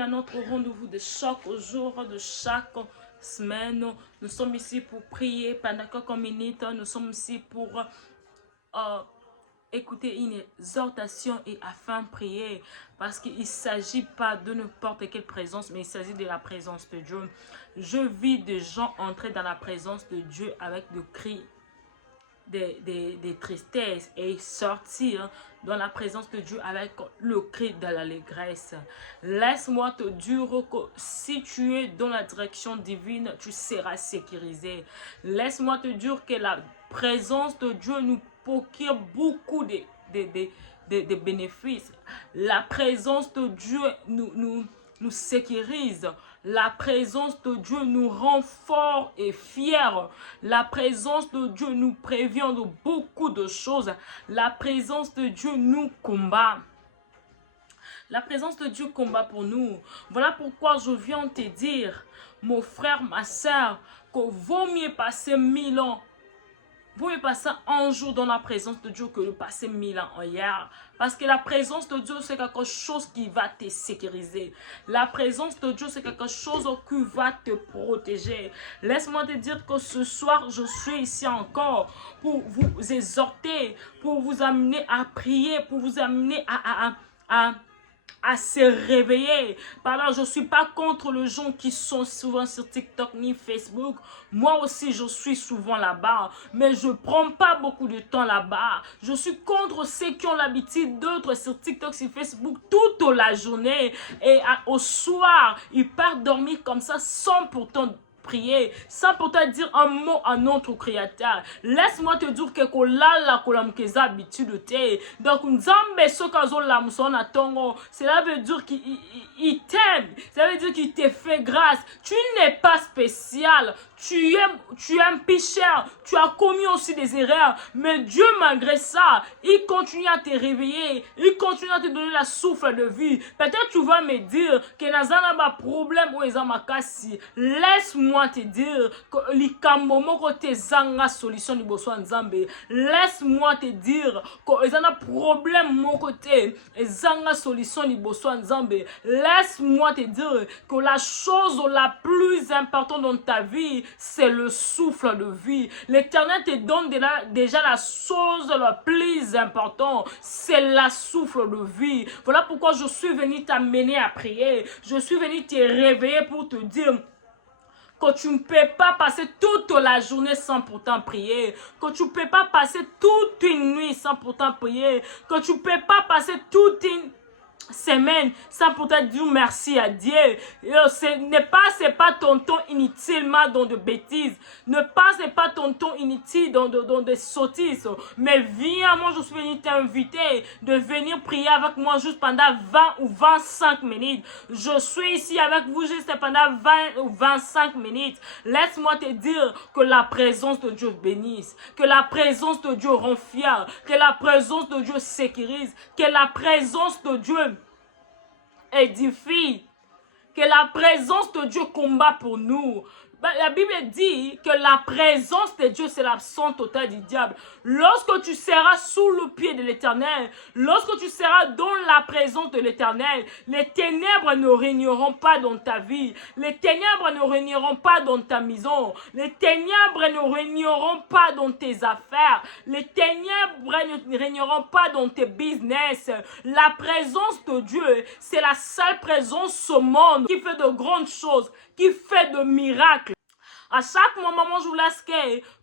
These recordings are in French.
bienvenue à notre rendez-vous de chaque jour, de chaque semaine. Nous sommes ici pour prier pendant quelques minutes. Nous sommes ici pour écouter une exhortation et afin prier. Parce qu'il ne s'agit pas de n'importe quelle présence, mais il s'agit de la présence de Dieu. Je vis des gens entrer dans la présence de Dieu avec des cris, des tristesses et sortir dans la présence de Dieu avec le cri de l'allégresse. Laisse-moi te dire que si tu es dans la direction divine, tu seras sécurisé. Laisse-moi te dire que la présence de Dieu nous procure beaucoup de bénéfices. La présence de Dieu nous sécurise. La présence de Dieu nous rend forts et fiers. La présence de Dieu nous prévient de beaucoup de choses. La présence de Dieu nous combat. La présence de Dieu combat pour nous. Voilà pourquoi je viens te dire, mon frère, ma soeur, qu'il vaut mieux passer 1000 ans. Vous pouvez passer un jour dans la présence de Dieu que de passer 1000 ans en hier. Parce que la présence de Dieu, c'est quelque chose qui va te sécuriser. La présence de Dieu, c'est quelque chose qui va te protéger. Laisse-moi te dire que ce soir, je suis ici encore pour vous exhorter, pour vous amener à prier, pour vous amener à se réveiller. Pardon, je ne suis pas contre les gens qui sont souvent sur TikTok ni Facebook. Moi aussi, je suis souvent là-bas. Mais je ne prends pas beaucoup de temps là-bas. Je suis contre ceux qui ont l'habitude d'être sur TikTok, sur Facebook toute la journée. Et au soir, ils partent dormir comme ça sans pourtant prier, sans pourtant dire un mot à notre créateur. Laisse-moi te dire que kolala kolamkeza habitude te. Donc nzambe sokazo lamsona tongo, cela veut dire qu'il t'aime, ça veut dire qu'il te fait grâce. Tu n'es pas spécial, tu es un pécheur, tu as commis aussi des erreurs, mais Dieu malgré ça, il continue à te réveiller, il continue à te donner la souffle de vie. Peut-être tu vas me dire que nazana ba problème ou ezamakasi. Laisse-moi te dire que likambo moko te zanga solution liboso nzambe. Laisse-moi te dire que ezana problème moko te zanga solution liboso nzambe. Laisse-moi te dire que la chose la plus importante dans ta vie, c'est le souffle de vie. L'Éternel te donne déjà la chose la plus importante, c'est la souffle de vie. Voilà pourquoi je suis venu t'amener à prier. Je suis venu te réveiller pour te dire que tu ne peux pas passer toute la journée sans pourtant prier, que tu ne peux pas passer toute une nuit sans pourtant prier, que tu ne peux pas passer toute une semaine sans pourtant dire merci à Dieu. Ne passe pas ton temps inutilement dans de bêtises, ne passe pas ton temps inutile dans des sottises, mais viens, moi je suis venu t'inviter de venir prier avec moi juste pendant 20 ou 25 minutes. Je suis ici avec vous juste pendant 20 ou 25 minutes. Laisse-moi te dire que la présence de Dieu bénisse, que la présence de Dieu rend fier, que la présence de Dieu sécurise, que la présence de Dieu édifie, que la présence de Dieu combat pour nous. La Bible dit que la présence de Dieu, c'est l'absence totale du diable. Lorsque tu seras sous le pied de l'Éternel, lorsque tu seras dans la présence de l'Éternel, les ténèbres ne régneront pas dans ta vie. Les ténèbres ne régneront pas dans ta maison. Les ténèbres ne régneront pas dans tes affaires. Les ténèbres ne régneront pas dans tes business. La présence de Dieu, c'est la seule présence au monde qui fait de grandes choses, qui fait de miracles. À chaque moment, moi, je vous laisse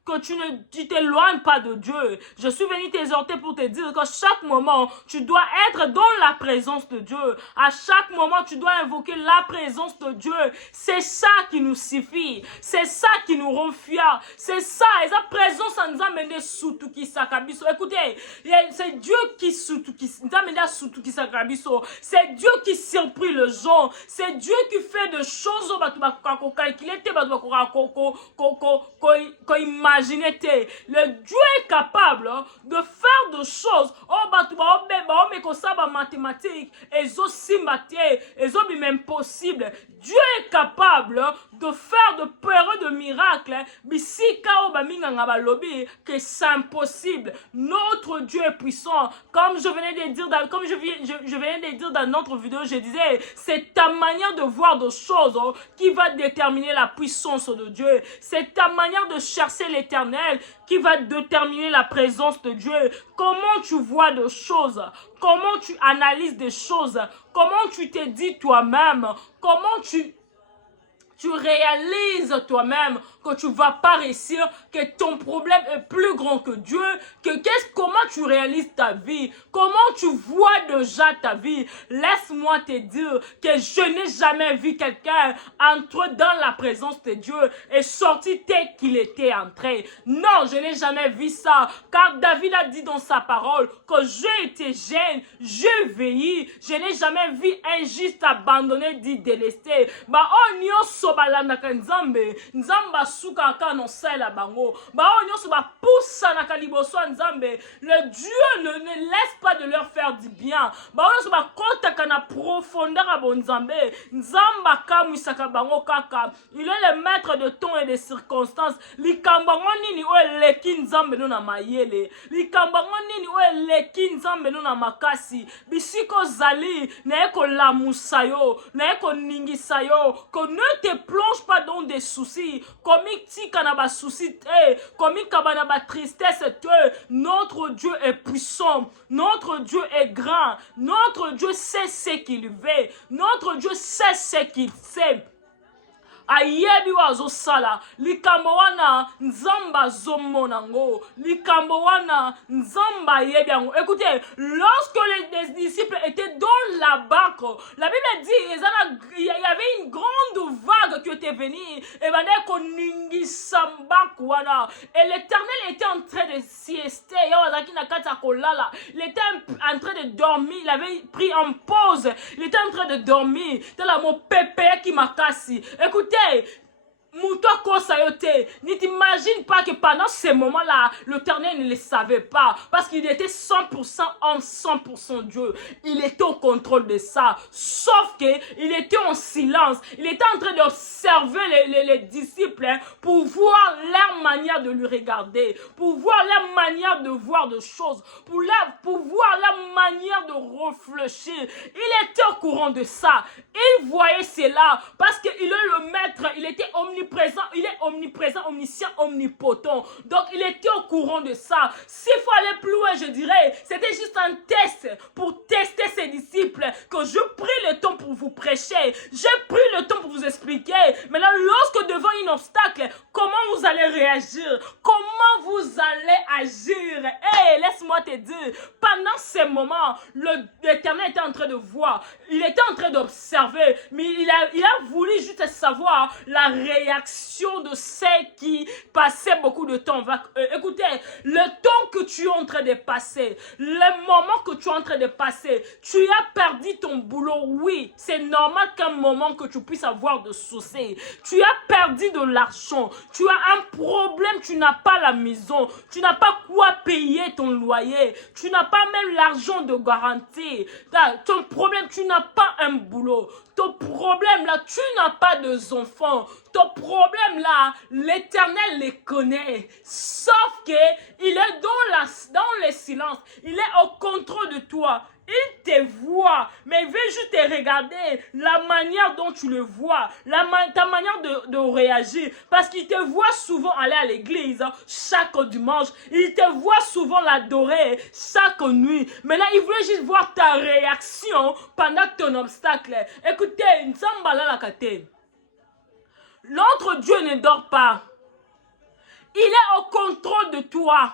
que tu t'éloignes pas de Dieu. Je suis venu t'exhorter pour te dire que chaque moment, tu dois être dans la présence de Dieu. À chaque moment, tu dois invoquer la présence de Dieu. C'est ça qui nous suffit. C'est ça qui nous rend fiers. C'est ça. Et sa présence nous a mené sous tout qui s'akabiso. Écoutez, c'est Dieu qui nous a mené sous tout qui s'akabiso. C'est Dieu qui surprit les gens. C'est Dieu qui fait des choses imaginez, le Dieu est capable de faire des choses. Oh, mais comme ça, mathématiques, et aussi même possible. Dieu est capable de faire de peureux de miracles. Que c'est impossible. Notre Dieu est puissant. Comme je venais de dire dans, comme je venais de dire dans notre vidéo, je disais, c'est ta manière de voir des choses qui va déterminer la puissance de Dieu. C'est ta manière de chercher l'éternel qui va déterminer la présence de Dieu. Comment tu vois des choses, comment tu analyses des choses, comment tu te dis toi-même, comment tu réalises toi-même que tu ne vas pas réussir, que ton problème est plus grand que Dieu, comment tu réalises ta vie, comment tu vois déjà ta vie. Laisse-moi te dire que je n'ai jamais vu quelqu'un entrer dans la présence de Dieu et sortir tel qu'il était entré. Non, je n'ai jamais vu ça, car David a dit dans sa parole que j'ai été jeune, j'ai veillé, je n'ai jamais vu un juste abandonné, dit délesté. Balandaka nzambe nzamba suka ka no sala bango ba onyoso ba poussa na kaliboso nzambe. Le Dieu ne laisse pas de leur faire du bien. Ba onyoso ba kota kana profondeur a bon nzambe nzamba kamusaka bango kaka. Il est le maître de temps et des circonstances. Likambo nini o leki nzambe no na mayele, likambo nini o leki nzambe no na makasi bisiko zali na eko lamusayo na eko ningisayo ko ne te plonge pas dans des soucis, comme il kanaba souci, comme il kanaba tristesse. Notre Dieu est puissant, notre Dieu est grand, notre Dieu sait ce qu'il veut, notre Dieu sait ce qu'il sait. Ayebi wazo sala likambo wana nzamba zomonango likambo wana nzamba yebi ango. Écoutez, lorsque les disciples étaient dans la barque, la Bible dit il y avait une grande vague qui était venue et et l'Éternel était en train de siester, il était en train de dormir, il avait pris en pause, il était en train de dormir dans la mon pépé qui m'a cassé. Écoutez, ne t'imagine pas que pendant ces moments-là, l'Éternel ne le savait pas. Parce qu'il était 100% homme, 100% Dieu. Il était au contrôle de ça. Sauf qu'il était en silence. Il était en train d'observer les disciples pour voir leur manière de lui regarder. Pour voir leur manière de voir des choses. Pour voir leur manière de réfléchir. Il était au courant de ça. Il voyait cela. Parce qu'il est le maître. Il était omniprésent, il est omniprésent, omniscient, omnipotent. Donc il était au courant de ça. S'il faut aller plus loin, je dirais, c'était juste un test pour tester ses disciples, que je pris le temps pour vous prêcher, j'ai pris le temps pour vous expliquer. Maintenant, lorsque devant un obstacle, comment vous allez réagir, comment vous allez agir. Laisse-moi te dire, pendant ces moments, l'Éternel était en train de voir, il était en train d'observer, mais il a voulu juste savoir la réaction de ceux qui passaient beaucoup de temps. Écoutez, le temps que tu es en train de passer, le moment que tu es en train de passer, tu as perdu ton boulot, oui, c'est normal qu'un moment que tu puisses avoir de soucis. Tu as perdu de l'argent, tu as un problème, tu n'as pas la maison, tu n'as pas quoi payer ton loyer, tu n'as pas même l'argent de garantie. Ton problème, tu n'as pas un boulot. Ton problème là, tu n'as pas d'enfants. Ton problème là, l'Éternel les connaît. Sauf que il est dans le silence. Il est au contrôle de toi. Il te voit, mais il veut juste te regarder la manière dont tu le vois, ta manière de réagir. Parce qu'il te voit souvent aller à l'église chaque dimanche. Il te voit souvent l'adorer chaque nuit. Mais là, il voulait juste voir ta réaction pendant ton obstacle. Écoutez, l'autre Dieu ne dort pas. Il est au contrôle de toi.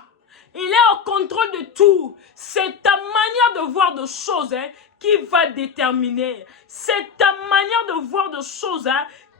Il est au contrôle de tout. C'est ta manière de voir des choses qui va déterminer. C'est ta manière de voir des choses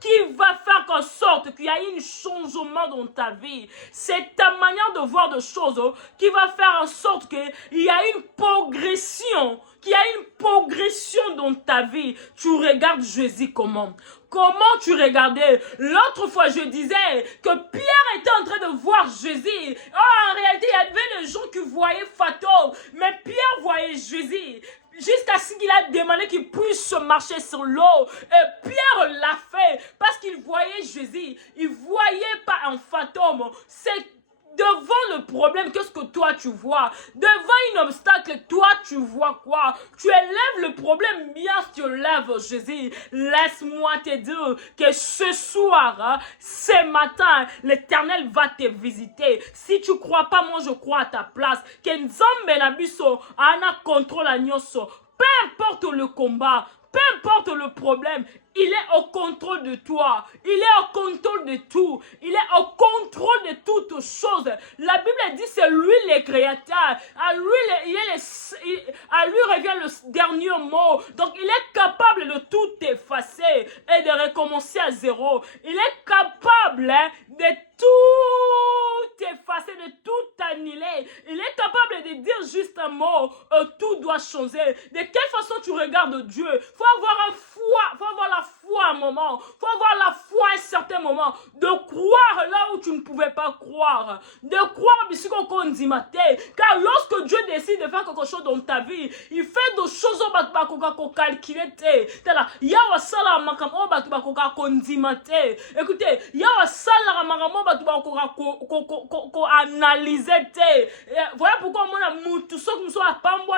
qui va faire en sorte qu'il y a un changement dans ta vie. C'est ta manière de voir des choses qui va faire en sorte qu'il y a une progression. Qu'il y a une progression dans ta vie. Tu regardes Jésus comment? Comment tu regardais? L'autre fois, je disais que Pierre était en train de voir Jésus. Oh, en réalité, il y avait des gens qui voyaient Fatou, mais Pierre voyait Jésus. Jusqu'à ce qu'il a demandé qu'il puisse marcher sur l'eau. Et Pierre l'a fait. C'est devant le problème, qu'est-ce que toi tu vois? Devant un obstacle, toi tu vois quoi? Tu élèves le problème, bien tu lèves Jésus. Laisse-moi te dire que ce soir, hein, ce matin, l'Éternel va te visiter. Si tu crois pas, moi je crois à ta place. Que Nzambe na biso ana contrôle à nyonso. Peu importe le combat, peu importe le problème, il est au contrôle de toi. Il est au contrôle de tout. Il est au contrôle de toutes choses. La Bible dit c'est lui le créateur. À lui, à lui revient le dernier mot. Donc il est capable de tout effacer et de recommencer à zéro. Il est capable de tout effacer, de tout annuler. Il est capable de dire juste un mot, tout doit changer. De quelle façon tu regardes Dieu? Faut avoir la foi un moment. Faut avoir la foi à un certain moment. De croire là où tu ne pouvais pas croire. De croire car lorsque Dieu décide de faire quelque chose dans ta vie, il fait des choses au calculer. Écoutez, il y a analyser. Voilà pourquoi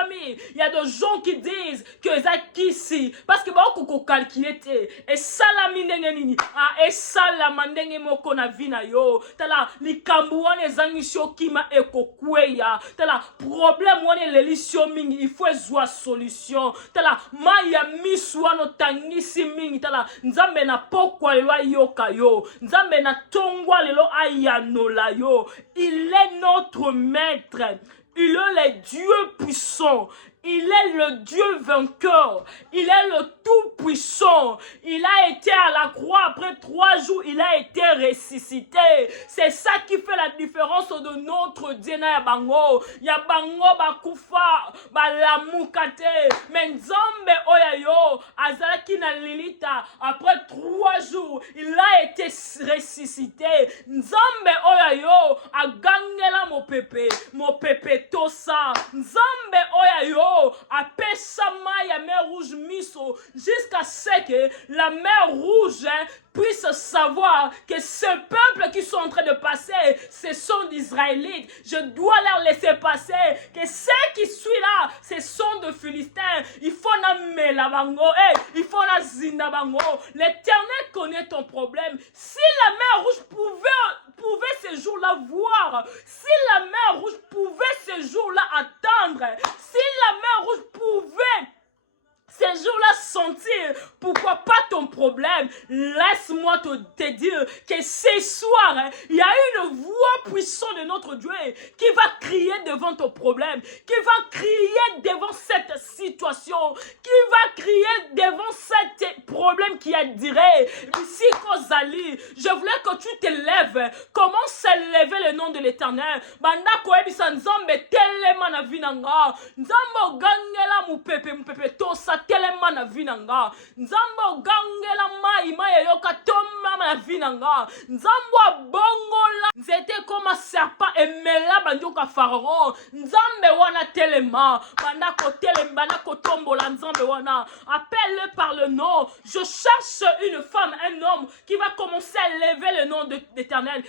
il y a des gens qui disent que c'est ici parce que on calculer et ça la mindengenini et ça la mandenge moko na vina yo tala likambu wane zangisho kima ekokweya tala problème wane lelisio mingi il faut zwa solution tala maya miswano tangisi mingi tala nzambe na pokwa lelo yoka yo nzambe na tongwa lelo ayanola yo. Il est notre maître. Il est le Dieu puissant. Il est le Dieu vainqueur. Il est le tout-puissant. Il a été à la croix. Après 3 jours, il a été ressuscité. C'est ça qui fait la différence de notre Dieu. Bango. Ya bango bakufa. Balamukate. Mais Nzambe oyayo. Azalaki na lilita. Après 3 jours, il a été ressuscité. Nzambe oyayo. Agangela mo pepe tosa. Nzambe oyayo. Apesa ya mer rouge miso jusqu'à ce que la mer rouge puisse savoir que ce peuple qui sont en train de passer, ce sont des Israélites. Je dois leur laisser passer. Que ceux qui suivent là, ce sont des Philistins. Il faut na la bango, il faut na zinda bango. L'Éternel connaît ton problème. Si la mer rouge pouvait ce jour-là voir, si la mer rouge pouvait ce jour-là attendre, si la mer rouge pouvait ces jours-là sentir, pourquoi pas ton problème? Laisse-moi te dire que ce soir, il y a une voix puissante de notre Dieu qui va crier devant ton problème, qui va crier devant cette situation, qui va crier devant cet problème qui a duré. Je voulais que tu te lèves, commence à lever le nom de l'Éternel. Telema na vinanga nzambo gangela mai yoka toma na vinanga nzambo bongola nzete comme serpent emela bandioka pharaon nzambe wana telema banda ko tombola nzambe wana appelle-le par le nom. Je cherche une femme, un homme qui va commencer à lever le nom de l'Éternel.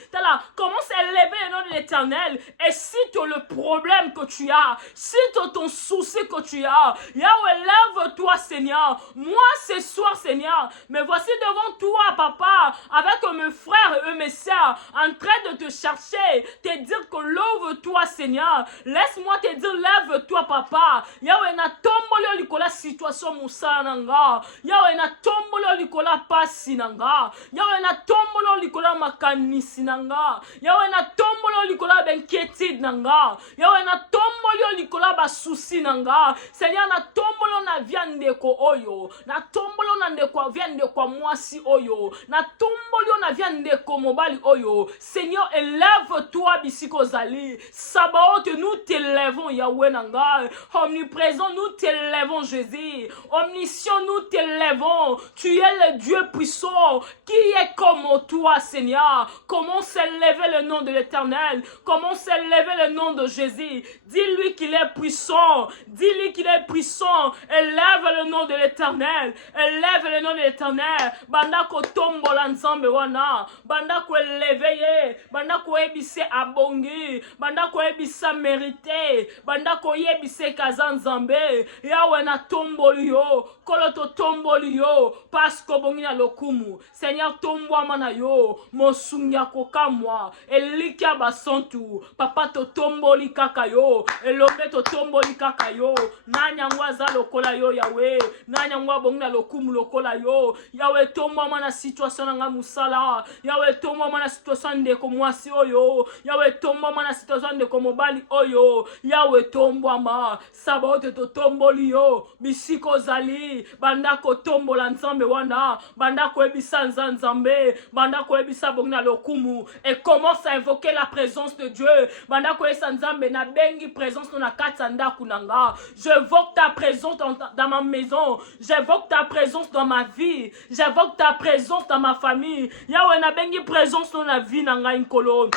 Commence à lever le nom de l'Éternel et cite le problème que tu as, cite ton souci que tu as. Yahweh, lève-toi Seigneur. Moi ce soir Seigneur, me voici devant toi Papa, avec mes frères et mes sœurs, en train de te chercher, te dire que lève-toi Seigneur. Laisse-moi te dire lève-toi Papa. Yahweh na tombolo likola situation musala nanga. Yahweh na tombolo likola pasi nanga. Yahweh na tombolo likola makanisi nanga. Yahweh na tombolo likola benkietid nanga. Yahweh na tombolo likola basusi nanga. Seigneur na tombolo na viande ko oyo. Na tombolo na ndeko viande ko mwasi oyo. Na tombolo na viande ko mobali oyo. Seigneur, élève-toi bisiko zali. Sabaoth, nous t'élèvons Yahweh nanga. Omniprésent, nous t'élèvons Jésus. Omniscient, nous t'élèvons. Tu es le Dieu puissant. oh, qui est comme toi, Seigneur? Comment s'élever le nom de l'Éternel? Comment s'élever le nom de Jésus? Dis-lui qu'il est puissant. Dis-lui qu'il est puissant. Élève le nom de l'Éternel. Élève le nom de l'Éternel. Bandako tombola nzambe wana. Bandako éleveye. Bandako ebise abongi. Bandako ebisa mérité. Bandako yebise kazanzambe. Yawe na tomboli yo. Koloto tomboli yo. Pasko bongi na lokumu. Seigneur tomboa mana yo. Mosunya kokamwa. Elikia basantu. Papa to tomboli kaka yo. Elombe to tomboli kaka yo. Nanyangwa za lokola yo Yahweh. Nanyangwa bongi na lokumu lokola yo. Yahweh tomboa mana situation na nga musala. Yahweh tomboa mana situation de komwasi oyo. Yahweh tomboa mana situation de komobali oyo. Yahweh tomboa ma. Sabaote to tomboli yo. Bisiko zali. Bandako tombola nzambe wana. Bandako ebisa nzambe. Bandako ebisa bongi na lokumu. Et commence à invoquer la présence de Dieu. Bandako esa nzambe na bengi présence na katanda kunanga. J'évoque ta présence dans ma maison. J'évoque ta présence dans ma vie. J'évoque ta présence dans ma famille. Yahweh na bengi présence dans la vie nanga inkolo.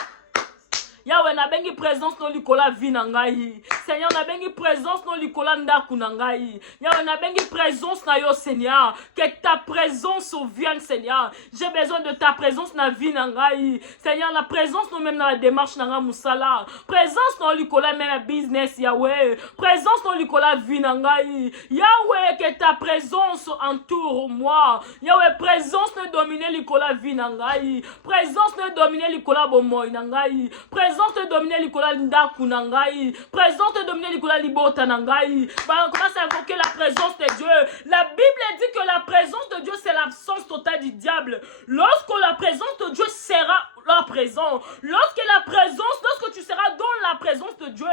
Yahweh na bengi présence no likola vie na ngai. Seigneur na bengi présence no likola ndaku na ngai. Yahweh na bengi présence na yo Seigneur. Que ta présence vienne Seigneur. J'ai besoin de ta présence na vie na ngai. Seigneur la présence no même dans la démarche na nga musala. Présence no likola même business Yahweh. Présence no likola vie na ngai. Yahweh que ta présence entoure moi. Yahweh présence no dominer likola vie na ngai. Présence no dominer likola bomoy na ngai. Présence de dominer l'ikola ndaku nangai. Présence de dominer l'ikola libota nangai. On commence à invoquer la présence de Dieu. La Bible dit que la présence de Dieu c'est l'absence totale du diable. Lorsque la présence de Dieu sera là présent, lorsque tu seras dans la présence de Dieu,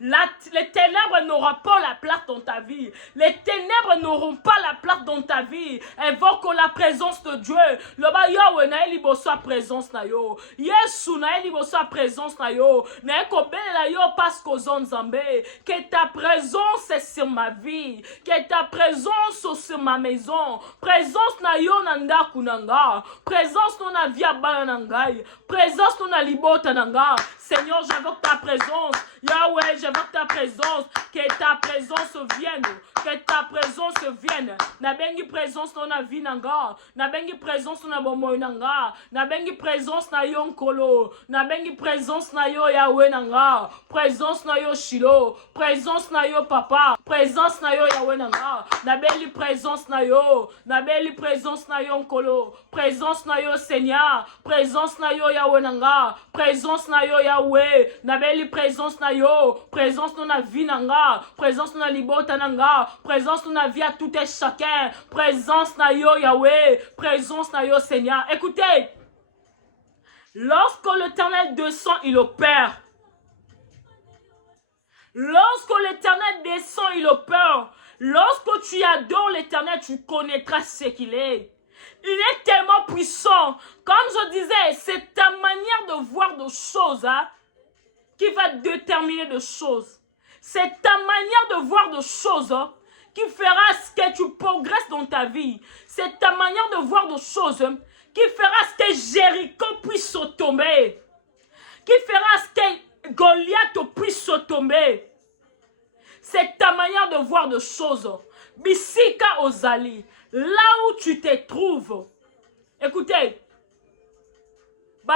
les ténèbres n'auront pas la place dans ta vie. Les ténèbres n'auront pas la place dans ta vie. Invoque la présence de Dieu. Le ba Yahweh na elibo sa présence na yo. Yesu na elibo sa présence na yo. Na eko belela yo parce qu'aux nzambe. Que ta présence est sur ma vie. Que ta présence sur ma maison. Présence na yo na ndaku nanga. Présence na via bana nangai. Présence na libota nanga. Seigneur, j'invoque ta présence. Yahweh, j'invoque ta présence. Que ta présence vienne. Que ta présence vienne. Na bengi présence na vie nanga. Na bengi présence na bomoy nanga. Na bengi présence na yonkolo. Na bengi présence na yo Yahweh nanga. Présence na yo Shilo. Présence na yo papa. Présence na yo Yahweh nanga. Na bengi présence na yo. Na bengi présence na yonkolo. Présence na yo Seigneur. Présence na yo Yahweh nanga. Présence na yo Yahweh. Na bengi présence na yo. Présence na vie nanga. Présence na libota nanga. Présence na vie à tout et chacun. Présence na yo Yahweh. Présence na yo Seigneur. Écoutez. Lorsque l'Éternel descend, il opère. Lorsque l'Éternel descend, il opère. Lorsque tu adores l'Éternel, tu connaîtras ce qu'il est. Il est tellement puissant. Comme je disais, c'est ta manière de voir des choses qui va déterminer des choses. C'est ta manière de voir des choses qui fera ce que tu progresses dans ta vie. C'est ta manière de voir des choses qui fera ce que Jéricho puisse tomber. Qui fera ce que Goliath puisse tomber. C'est ta manière de voir des choses. Bisika Ozali, là où tu te trouves. Écoutez. Il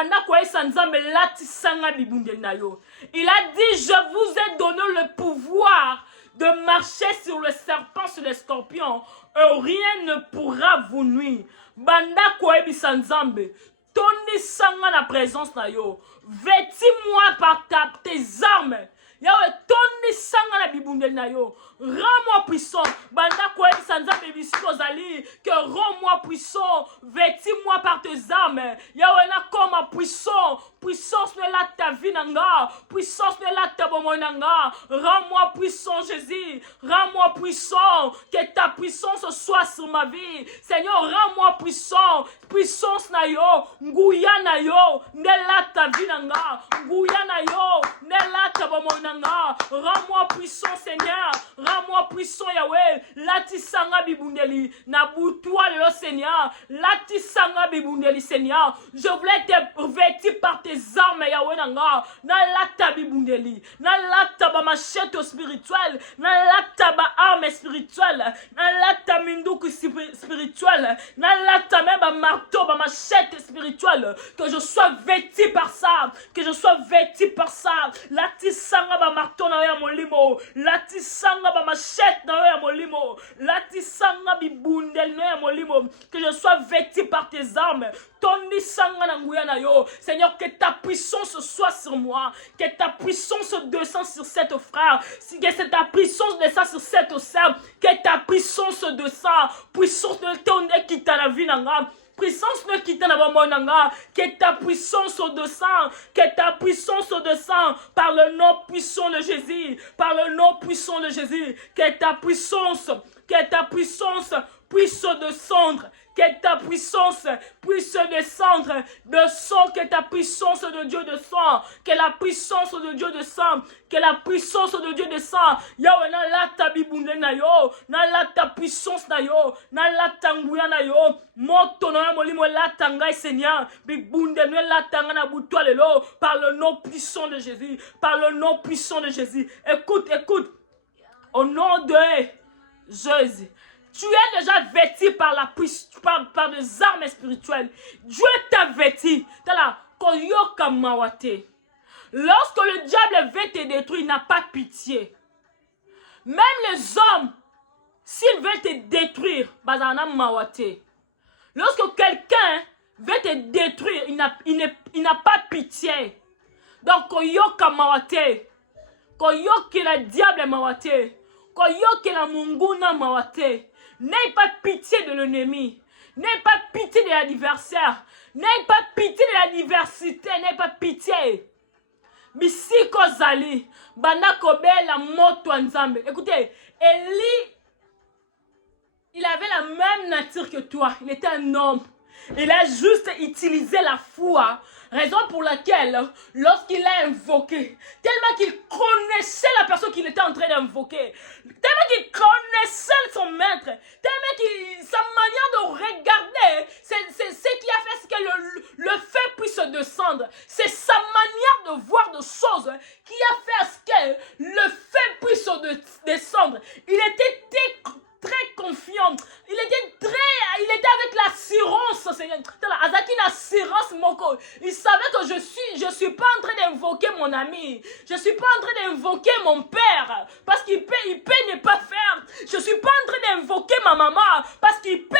a dit, je vous ai donné le pouvoir de marcher sur le serpent, sur les scorpions. Et rien ne pourra vous nuire. Banda koebi sanzambe. Toni sanga na présence na yo. Vêtis-moi par tes armes. Yahweh, toni sanga na bibundel na yo. Rends-moi puissant. Banda koebi sanzambe bisiko zali. Que rends-moi puissant. Vêtis-moi par tes armes. Yahweh na comme puissant. Puissance de la ta vie nanga. Puissance de la ta bomo nanga. Rends-moi puissant Jésus. Rends-moi puissant. Que ta puissance soit sur ma vie. Seigneur, rends-moi puissant. Puissance na yo. Nguya na yo. Ne la ta vie nanga. Nguya na yo. Ne la ta bomo nanga. Rends-moi puissant Seigneur. Rends-moi puissant, Yahweh. Latisanga bibundeli. Naboutoua le Seigneur. Latisanga bibundeli, Seigneur. Je voulais être vêtu par tes armes, Yahweh Nanga. Nalata bibundeli. Nalata ba machette spirituelle. Nalata ba arme spirituelle. Nalata minduku spirituelle. Nalata même ba marteau, ba machette spirituelle. Que je sois vêtu par ça. Que je sois vêtu par ça. Latisanga ba marteau na ya molimo. Latisanga ba machette na ya molimo. Latisanga bibundeli na ya molimo. Que je sois vêtu par tes armes. Toni sanga na nguya na yo. Seigneur, que ta puissance soit sur moi. Que ta puissance descende sur cette frère. Que ta puissance descende sur cette sœur. Que ta puissance descende. Puissance de ton qui t'a la vie nanga. Puissance ne quitte la maman. Que ta puissance descend. Que ta puissance descend. Par le nom puissant de Jésus. Par le nom puissant de Jésus. Que ta puissance puisse descendre. Que ta puissance puisse descendre. Descends, que ta puissance de Dieu descend. Que la puissance de Dieu descend. Que la puissance de Dieu descend. Yahweh, na lata bibunde na yo. Na lata puissance na yo. Na lata nguya na yo. Moto na molimo lata ngai Seigneur. Bibunde no lata nga na butwa lelo. Par le nom puissant de Jésus. Par le nom puissant de Jésus. Écoute. Au nom de Jésus. Tu es déjà vêtu par des armes spirituelles. Dieu t'a vêtu. Lorsque le diable veut te détruire, il n'a pas pitié. Même les hommes, s'ils veulent te détruire, lorsque quelqu'un veut te détruire, il n'a pas pitié. Donc, koyoka mawate. Koyoki la diable mawate. Koyoki la munguna mawate. N'aie pas pitié de l'ennemi. N'aie pas pitié de l'adversaire. N'aie pas pitié de la diversité. N'aie pas pitié. Bisiko Zali. Banakobe la moto nzambe. Écoutez, Élie, il avait la même nature que toi. Il était un homme. Il a juste utilisé la foi. Raison pour laquelle, lorsqu'il a invoqué, tellement qu'il connaissait la personne qu'il était en train d'invoquer, tellement qu'il connaissait son maître, tellement que sa manière de regarder, c'est ce qui a fait que le feu puisse descendre. C'est sa manière de voir des choses qui a fait à ce que le feu puisse descendre. Il était très confiant. Il était avec l'assurance, Seigneur. Azaki l'assurance moko. Il savait que je suis pas en train d'invoquer mon ami. Je suis pas en train d'invoquer mon père parce qu'il peut ne pas faire. Je suis pas en train d'invoquer ma maman parce qu'il peut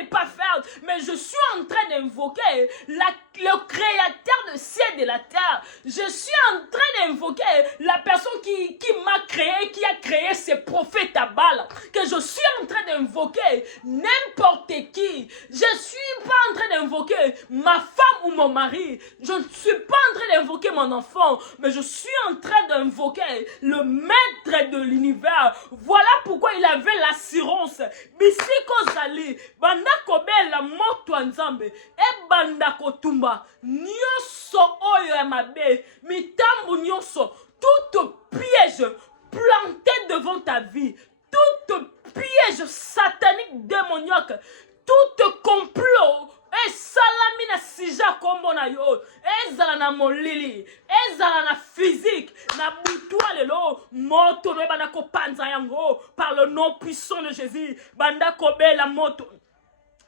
ne pas faire. Mais je suis en train d'invoquer le créateur du ciel et de la terre. Je suis en train d'invoquer la personne qui m'a créé, qui a créé ces prophètes à Baal. Que je suis en train d'invoquer n'importe qui. Je suis pas en train d'invoquer ma femme ou mon mari. Je ne suis pas en train d'invoquer mon enfant, mais je suis en train d'invoquer le maître de l'univers. Voilà pourquoi il avait l'assurance. Bisiko Zali, bandako bela moto nzambe, e bandako tumba, nyoso oyo ya mabe, mitambu nyoso, toute piège planté devant ta vie, toute piège satanique démoniaque, tout complot, et salamina sija kombo na yo, ezala na molili, ezala na physique, na butwa lelo, moto no bana ko panza yango, par le nom puissant de Jésus, banda kobe la moto.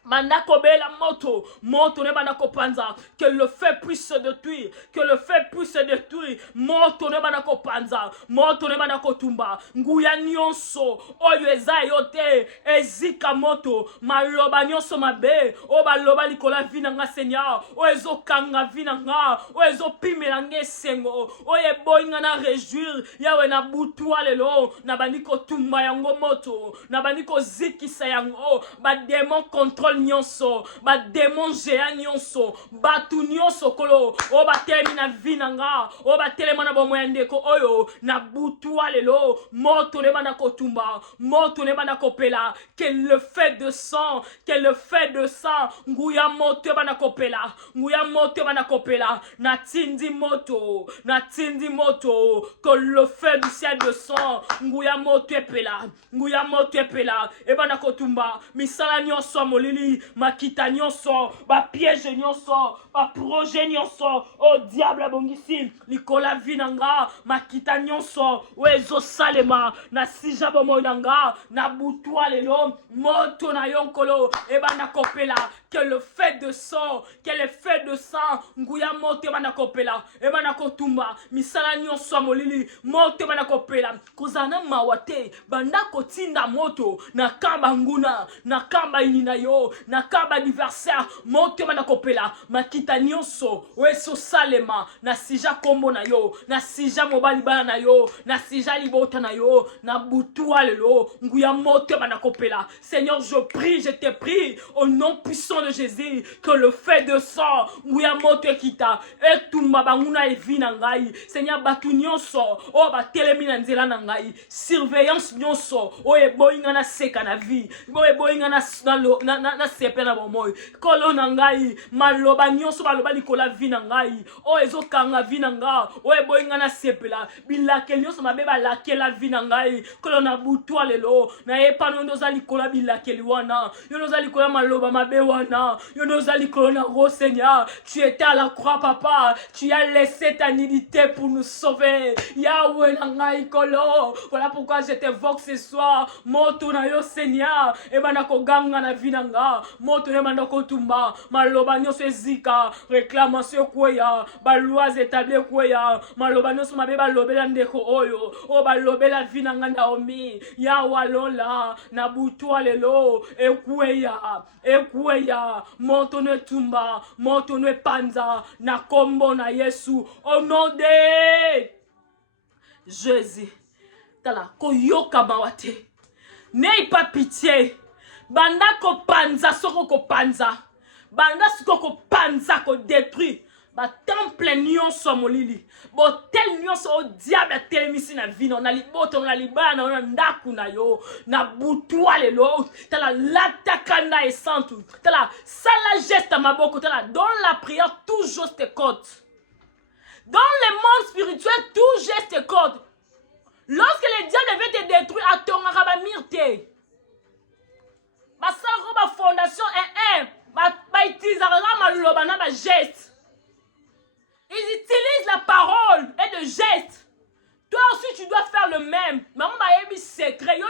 Mandakobela moto, moto ne banako panza, que le feu puisse détruire, que le feu puisse détruire, moto ne banako panza, moto ne banako tumba, nguya nyonso, oyo eza yote, ezika moto, maloba nyonso mabe, o baloba likola vinanga Seigneur, o ezo kanga vinanga, o ezo pimela ngesengo, o eboinga na réjouir, yawe na butwa lelo, na baniko tumba yango moto, na baniko zikisa yango, ba démon contrôle idole nyonso, ba démon géant nyonso, batu nyonso kolo, o ba telemi na vinanga, o ba telema na bomoyande ko oyo, na butua lelo, moto ne bana kotumba, moto ne bana kopela, que le fait de sang, que le fait de sang, nguya moto bana kopela, nguya moto bana kopela, na tindi moto, que le fait du ciel de sang, nguya moto epela, e bana kotumba, misala nyonso molili, makita nyonso, ba piège nyonso, ba projet nyonso, oh diable bongisi, likola vinanga, makita nyonso, wezo salema, na sija bomo nanga, na butua lelo, moto na yonkolo, e bana kopela, que le fait de sang, nguya moto e bana kopela, e bana kotumba, misala nyonso molili, moto e bana kopela, kozana mawate, banda kotinda moto, na kamba nguna, na kamba inina yo, na kamba anniversaire, moto e bana kopela, makita nyonso, weso salema, na sija kombo na yo, na sija mobali bana na yo, na sija libota na yo, na butua lelo, nguya moto e bana kopela. Seigneur, je prie, je te prie, au nom puissant de Jésus, que le fait de sang, nguya moto e kita, e tumba banguna e vina ngai, Seigneur, batu nyonso, o ba telemi na nzela na ngai, surveillance nyonso, o e boinga na seka na vie, o e boinga na sepe na bomoy, kolo na ngai, maloba nyonso baloba likola vina ngai, o ezo kanga vina nga, o e boinga na sepela, bilake nyonso mabe balake la vina ngai, kolo na butua lelo, na epa nondo za likola bilake liwana, yono za likola maloba mabe wana, yono za likola na ro Seigneur, tu étais à la croix papa, tu as laissé ta nudité pour nous sauver, Yahweh na ngai kolo, voilà pourquoi je t'évoque ce soir, moto na yo Seigneur, e bana ko ganga na vinanga, moto ne bana ko tumba, maloba nyonso ezika, réclamation kweya, balois établi kweya, maloba nyonso mabe balobela ndeko oyo, o balobela vinanga Naomi, Yahweh lola, na butua lelo, ekweya, moto ne tumba, moto ne panza, na kombo na Yesu, au nom de Jésus. Tala, koyoka mawate. N'aie pas pitié. Banda ko panza, soko ko panza. Banda soko ko panza, ko détruit. Ba temple nyonso molili. Bo tel nyonso o diable telemisi na vino. Na liboto, na libana, na ndaku na yo. Na butua lelo. Tala l'atakanda et santu. Tala sala geste maboko. Tala dans la prière, tout geste compte. Dans le monde spirituel, tout geste compte. Lorsque le diable veut te détruire, à ton arabamirte. Ma sa fondation est ma utilisera ma geste. Ils utilisent la parole et le geste. Toi aussi, tu dois faire le même. Maman m'a mis secret.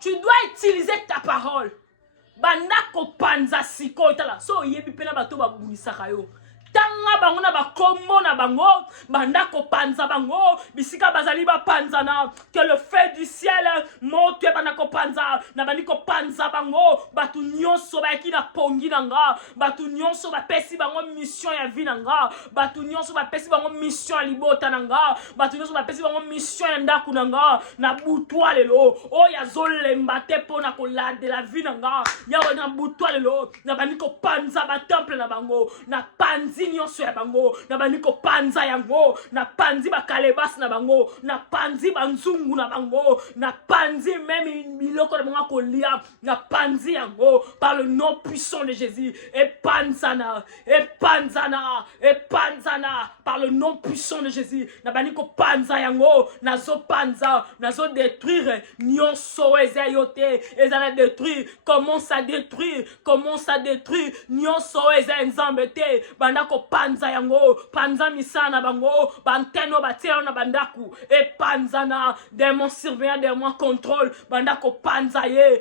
Tu dois utiliser ta parole. Bandako panza siko itala. So yebi pena bato babungisaka yo. Tanga bango na bakombo na bango, bandako panza bango, bisika bazali ba panza na, que le feu du ciel monte bandako panza, na bandiko panza bango, batu nyonso ba ki na pongi nanga, batu nyonso ba pesi bango mission ya vie nanga, batu nyonso ba pesi bango mission ya libota nanga, batu nyonso ba pesi bango mission ya ndaku nanga, na butwa lelo, o ya zolemba te pona kolade la vie nanga, ya na butwa lelo, na bandiko panza ba temple na bango, na panzi nyonso ya bango, na bandiko panza yango, na panzi ba kalebas na bango, na panzi banzungu na bango, na panzi même biloko na bango kolia, na panzi yango, par le nom puissant de Jésus, et panzana, par le nom puissant de Jésus, na bandiko panza yango, nazo panza, nazo détruire, nyonso eza yote, eza na détruire, commence à détruire, nyonso eza nzambete, bandako panza yango, panza misana bango, banteno batelo na bandaku, et panzana, démon surveillant, démon contrôle, bandako panza ye,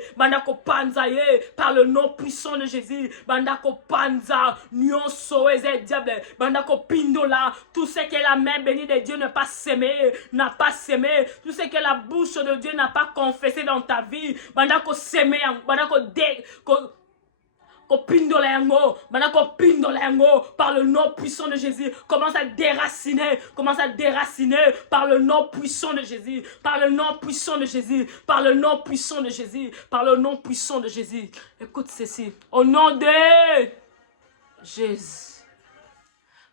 par le nom puissant de Jésus, bandako panza, nyonso eze diable, bandako pindola, tout ce que la main bénie de Dieu n'a pas semé, tout ce que la bouche de Dieu n'a pas confessé dans ta vie, bandako semé, bandako par le nom puissant de Jésus. Commence à déraciner par le nom puissant de Jésus, par le nom puissant de Jésus, par le nom puissant de Jésus, par le nom puissant de Jésus. Écoute ceci, au nom de Jésus.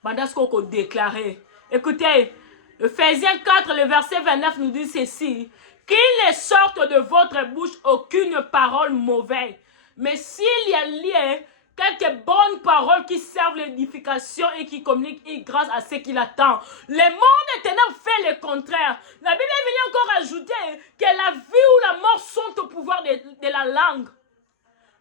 Pendant ce qu'on déclarait, écoutez, Ephésiens 4, le verset 29 nous dit ceci: qu'il ne sorte de votre bouche aucune parole mauvaise, mais s'il y a lié quelques bonnes paroles qui servent l'édification et qui communiquent grâce à ce qu'il attend. Le monde des ténèbres fait le contraire. La Bible est venue encore ajouter que la vie ou la mort sont au pouvoir de la langue.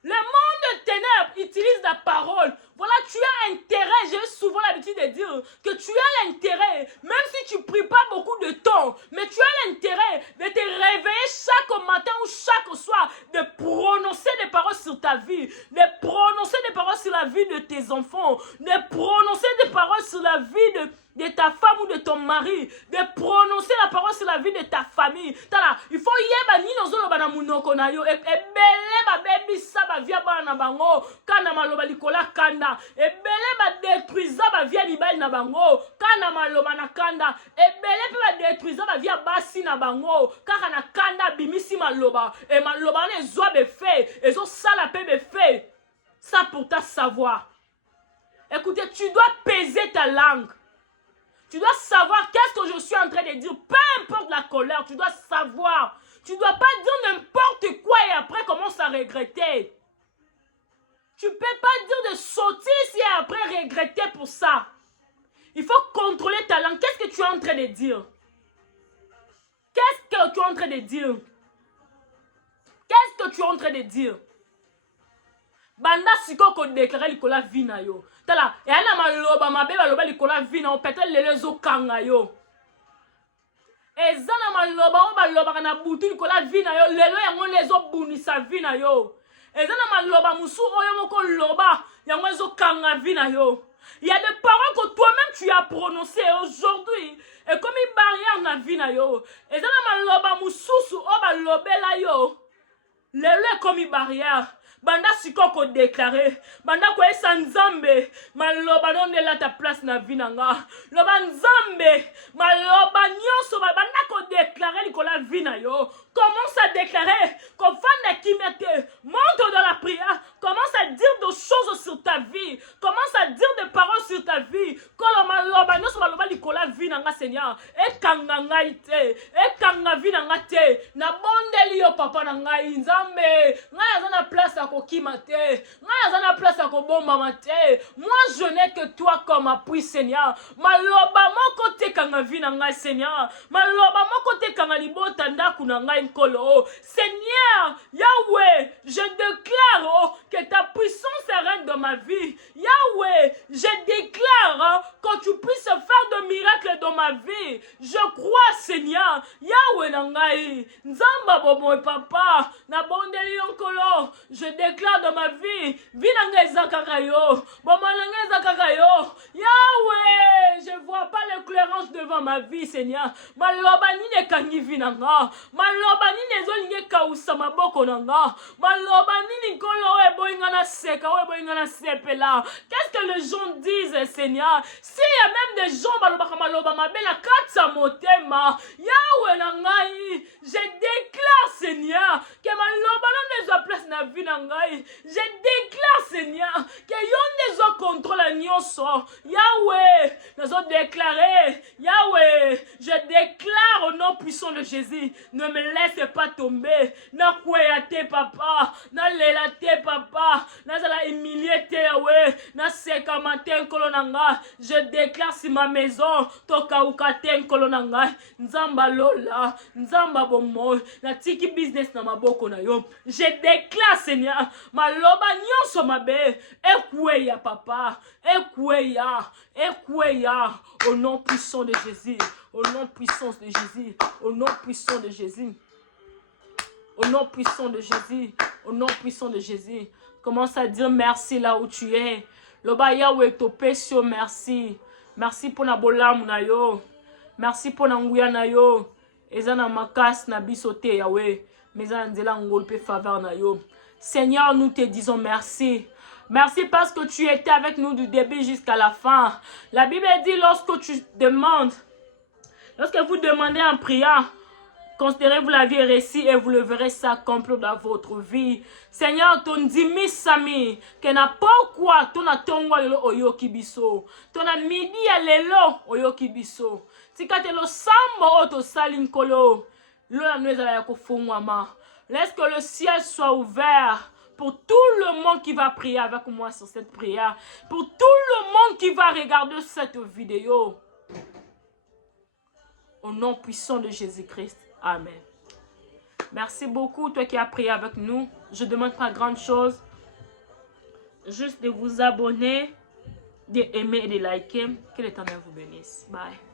Le monde des ténèbres utilise la parole. Voilà, tu as intérêt, j'ai souvent l'habitude de dire que tu as l'intérêt, même si tu ne pries pas beaucoup de temps, mais tu as l'intérêt de te réveiller chaque matin ou chaque soir, de prononcer des paroles sur ta vie, de prononcer des paroles sur la vie de tes enfants, de prononcer des paroles sur la vie de ta femme ou de ton mari, de prononcer la parole sur la vie de ta famille. Tala, il faut yeba ni nozo loba na munoko na yo, ebele ba bebi sa ba via ba na bango, kana maloba likola kanda, ebele ba détruisa ba via libali na bango, kana maloba na kanda, ebele pe ba détruisa ba via basi na bango, kaka na kanda bimisi maloba, et maloba ne zo be fait, et zo sala pe be fait. Ça pour ta savoir. Écoutez, tu dois peser ta langue. Tu dois savoir qu'est-ce que je suis en train de dire. Peu importe la colère, tu dois savoir. Tu ne dois pas dire n'importe quoi et après commence à regretter. Tu ne peux pas dire de sottises et après regretter pour ça. Il faut contrôler ta langue. Qu'est-ce que tu es en train de dire? Qu'est-ce que tu es en train de dire? Qu'est-ce que tu es en train de dire? Banda siko ko déclarer likola vina yo. Tala, e ana maloba mabe baloba likola vina o peut-être lelo zo kanga yo. Ezana maloba o baloba kana butu likola vina yo, lelo yango lezo bunisa vina yo. Ezana maloba musu oyo moko loba yango zo kanga vina yo. Il y a des paroles que toi-même tu as prononcées aujourd'hui et comme une barrière na vina yo. Ezana maloba mususu o balobela yo. Lelo comme une barrière. Banda sikoko déclaré, banda ko esa nzambe, maloba non de la ta place na vie nanga. Loba nzambe, maloba nyonso banda ko déclarer likola vie na yo. Commence à déclarer qu'on fait qui mette, monte dans la prière, commence à dire des choses sur ta vie, commence à dire des paroles sur ta vie. Kolo maloba nyonso maloba likola vie nanga Seigneur, e kanga ngai te, e kanga vie nanga te. Na bondeli yo papa na ngai nzambe, ngai azana place à kokimate, ngai azana place à kobomba mate. Moi je n'ai que toi comme appui Seigneur. Maloba moko te kanga vie nanga Seigneur. Maloba moko te kanga libota ndaku na ngai nkolo. Seigneur, Yahweh, je déclare que ta puissance règne dans ma vie. Yahweh, je déclare que tu puisses faire de miracles dans ma vie. Je crois Seigneur. Yahweh nangai, nzamba bobo et papa, na bondeli nkolo. Je déclare dans ma vie, vie nangai zakakayo, bobo nangai zakakayo. Yahweh, je vois pas l'éclairance devant ma vie Seigneur. Maloba ni ne kangi vie nanga. Maloba ni ne zolinge kausa maboko nanga. Maloba ni nkolo e boinga na seka, e boinga na sepela. Qu'est-ce que les gens disent Seigneur? S'il y a même des gens maloba mabela katsa motema. Yahweh nangai, je déclare Seigneur que maloba non ne place na vie nangai. Je déclare Seigneur que yon ne contrôle nyonso. Yahweh, nous avons déclaré. Yahweh, je déclare au nom puissant de Jésus, ne me laisse pas tomber. Na kweyate papa, na lelate papa, na zala humilié Yahweh, na sekamate kolonanga. Je déclare sur ma maison, toka ukate kolonanga. Nzamba lola, nzamba bomo, na tiki business na maboko na yo. Je déclare Seigneur, maloba nyonso mabe, ekweya papa, ekweya, au nom puissant de Jésus, au nom puissant de Jésus, au nom puissant de Jésus. Au nom puissant de Jésus, au nom puissant de Jésus, commence à dire merci là où tu es. Loba Yahweh topesio merci. Merci pour na bolam na yo. Merci pour na nguya na yo. Ezana makas na bisote Yahweh. Mais en nzela ngol pe faveur na yo. Seigneur, nous te disons merci. Merci parce que tu étais avec nous du début jusqu'à la fin. La Bible dit lorsque tu demandes, lorsque vous demandez en priant, considérez-vous la vie récit et vous le verrez s'accomplir dans votre vie. Seigneur, ton dimi sami, que n'a pas quoi, ton a tongo lelo oyo kibiso, ton a midi a lelo oyo kibiso. Tika te lo sambo oto salin kolo, lo la nueza la yako fongwama. Laisse que le ciel soit ouvert pour tout le monde qui va prier avec moi sur cette prière, pour tout le monde qui va regarder cette vidéo. Au nom puissant de Jésus-Christ. Amen. Merci beaucoup, toi qui as prié avec nous. Je ne demande pas grand chose. Juste de vous abonner, d'aimer et de liker. Que l'Éternel vous bénisse. Bye.